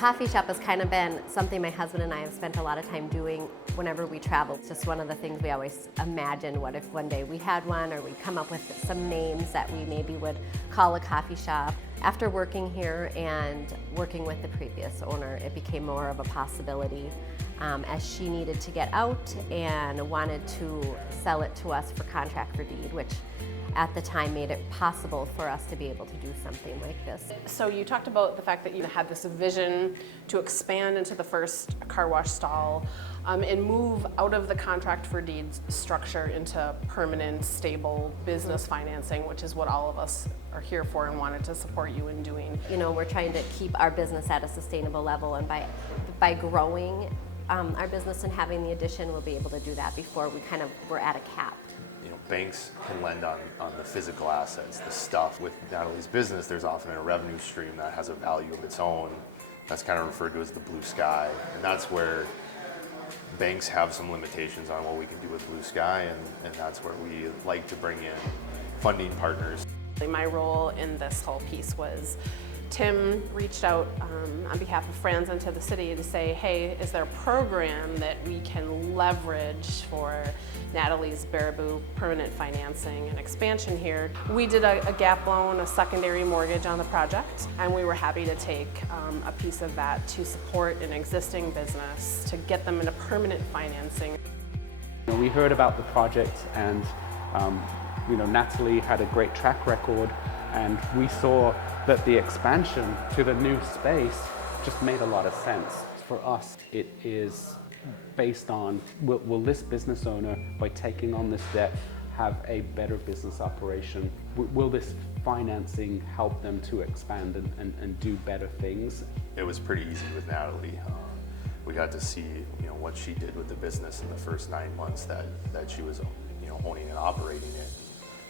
coffee shop has kind of been something my husband and I have spent a lot of time doing whenever we travel. It's just one of the things we always imagine, what if one day we had one, or we'd come up with some names that we maybe would call a coffee shop. After working here and working with the previous owner, it became more of a possibility as she needed to get out and wanted to sell it to us for contract for deed, which at the time made it possible for us to be able to do something like this. So you talked about the fact that you had this vision to expand into the first car wash stall and move out of the contract for deeds structure into permanent, stable business financing, which is what all of us are here for and wanted to support you in doing. You know, we're trying to keep our business at a sustainable level, and by growing our business and having the addition, we'll be able to do that. Before we're at a cap. You know, banks can lend on the physical assets, the stuff. With Natalie's business, there's often a revenue stream that has a value of its own. That's kind of referred to as the blue sky. And that's where banks have some limitations on what we can do with blue sky, and that's where we like to bring in funding partners. My role in this whole piece was Tim reached out on behalf of Frandsen to the city to say, hey, is there a program that we can leverage for Natalie's Bearaboo permanent financing and expansion here? We did a gap loan, a secondary mortgage on the project, and we were happy to take a piece of that to support an existing business to get them into permanent financing. We heard about the project, and Natalie had a great track record, and we saw that the expansion to the new space just made a lot of sense. For us, it is based on, will this business owner, by taking on this debt, have a better business operation? Will this financing help them to expand and do better things? It was pretty easy with Natalie. We got to see what she did with the business in the first 9 months that she was owning and operating it.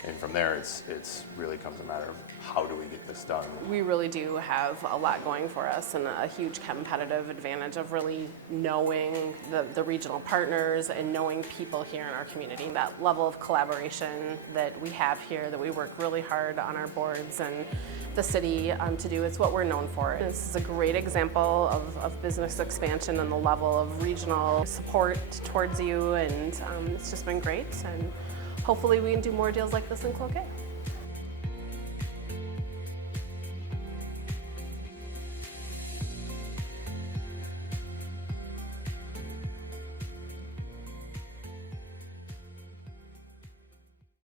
And from there, it's really comes a matter of how do we get this done. We really do have a lot going for us, and a huge competitive advantage of really knowing the regional partners and knowing people here in our community. That level of collaboration that we have here, that we work really hard on our boards and the city to do, is what we're known for. This is a great example of business expansion and the level of regional support towards you, and it's just been great. And hopefully we can do more deals like this in Cloquet.